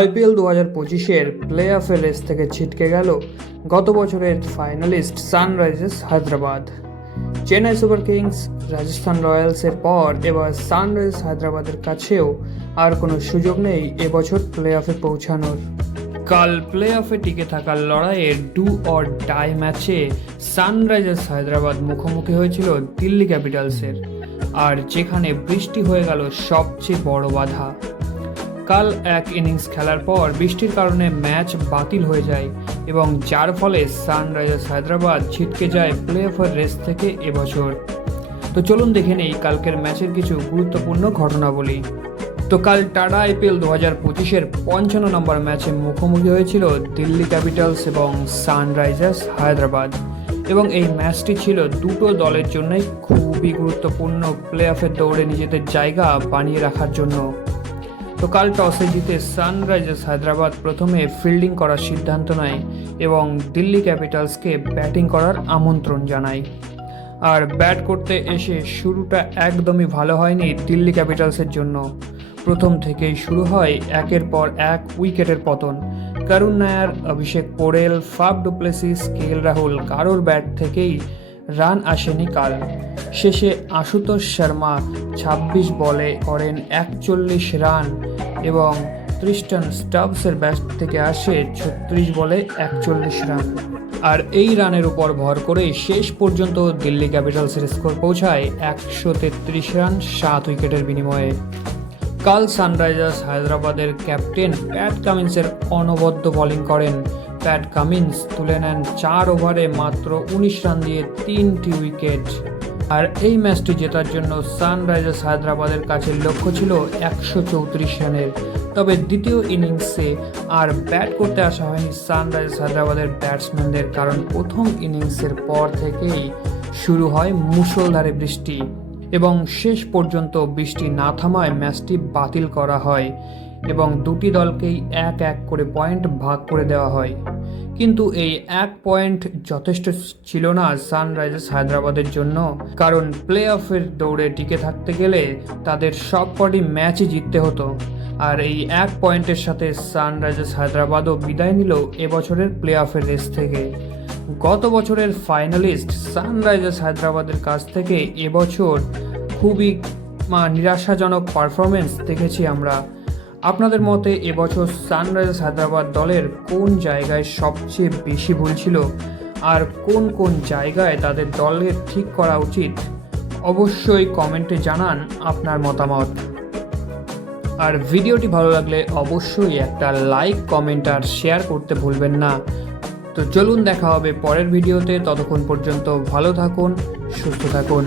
IPL 2025-এর play অফের race থেকে ছিটকে গেল গত বছরের finalist Sunrisers Hyderabad. Chennai super kings, Rajasthan রয়্যালসের পর এবার সানরাইজার্স হায়দ্রাবাদের কাছেও আর কোনো সুযোগ নেই এবছর প্লে অফে পৌঁছানোর। কাল প্লে অফে টিকে থাকার লড়াইয়ে ডু অর ডাই ম্যাচে সানরাইজার্স হায়দ্রাবাদ মুখোমুখি হয়েছিল দিল্লি ক্যাপিটালসের, আর যেখানে বৃষ্টি হয়ে গেল সবচেয়ে বড় বাধা। কাল এক ইনিংস খেলার পর বৃষ্টির কারণে ম্যাচ বাতিল হয়ে যায় এবং যার ফলে সানরাইজার্স হায়দ্রাবাদ ছিটকে যায় প্লে অফের রেস থেকে এবছর। তো চলুন দেখে নেই কালকের ম্যাচের কিছু গুরুত্বপূর্ণ ঘটনাবলী। তো কাল টাটা আইপিএল 2025-এর 55 নম্বর ম্যাচে মুখোমুখি হয়েছিল দিল্লি ক্যাপিটালস এবং সানরাইজার্স হায়দ্রাবাদ, এবং এই ম্যাচটি ছিল দুটো দলের জন্যই খুবই গুরুত্বপূর্ণ প্লে অফের দৌড়ে নিজেদের জায়গা বানিয়ে রাখার জন্য। তো কাল টসে জিতে সানরাইজার্স হায়দ্রাবাদ প্রথমে ফিল্ডিং করার সিদ্ধান্ত নেয় এবং দিল্লি ক্যাপিটালসকে ব্যাটিং করার আমন্ত্রণ জানায়। আর ব্যাট করতে এসে শুরুটা একদমই ভালো হয়নি দিল্লি ক্যাপিটালসের জন্য। প্রথম থেকেই শুরু হয় একের পর এক উইকেটের পতন। Karun Nair, Abhishek Porel, Faf du Plessis, KL Rahul কারোর ব্যাট থেকেই রান আসেনি কাল। শেষে আশুতোষ শর্মা 26 বলে করেন 41 রান এবং ট্রিস্টন স্টাবসের ব্যাট থেকে আসে 36 বলে 41 রান। আর এই রানের উপর ভর করেই শেষ পর্যন্ত দিল্লি ক্যাপিটালসের স্কোর পৌঁছায় 133 রান 7 উইকেটের বিনিময়ে। কাল সানরাইজার্স হায়দ্রাবাদের ক্যাপ্টেন প্যাট কামিন্সের অনবদ্য বোলিং করেন। প্যাট কামিন্স তুলে নেন 4 ওভারে মাত্র 19 রান দিয়ে 3টি উইকেট। আর এই ম্যাচটি জেতার জন্য সানরাইজার্স হায়দ্রাবাদের কাছে লক্ষ্য ছিল 134 রানের। তবে দ্বিতীয় ইনিংসে আর ব্যাট করতে আসা হয়নি সানরাইজার্স হায়দ্রাবাদের ব্যাটসম্যানদের, কারণ প্রথম ইনিংসের পর থেকেই শুরু হয় মুষলধারে বৃষ্টি এবং শেষ পর্যন্ত বৃষ্টি না থামায় ম্যাচটি বাতিল করা হয় এবং দুটি দলকেই এক এক করে পয়েন্ট ভাগ করে দেওয়া হয়। কিন্তু এই এক পয়েন্ট যথেষ্ট ছিল না সানরাইজার্স হায়দ্রাবাদের জন্য, কারণ প্লে অফের দৌড়ে টিকে থাকতে গেলে তাদের সবকটি ম্যাচই জিততে হতো। আর এই এক পয়েন্টের সাথে সানরাইজার্স হায়দ্রাবাদও বিদায় নিল এবছরের প্লে অফের রেস থেকে। গত বছরের ফাইনালিস্ট সানরাইজার্স হায়দ্রাবাদের কাছ থেকে এবছর খুবই নিরাশাজনক পারফরমেন্স দেখেছি আমরা। আপনাদের মতে এবছর সানরাইজার্স হায়দ্রাবাদ দলের কোন জায়গায় সবচেয়ে বেশি ভুল ছিল আর কোন কোন জায়গায় তাদের দলের ঠিক করা উচিত? অবশ্যই কমেন্টে জানান আপনার মতামত। আর ভিডিওটি ভালো লাগলে অবশ্যই একটা লাইক, কমেন্ট আর শেয়ার করতে ভুলবেন না। তো চলুন দেখা হবে পরের ভিডিওতে। ততক্ষণ পর্যন্ত ভালো থাকুন, সুস্থ থাকুন।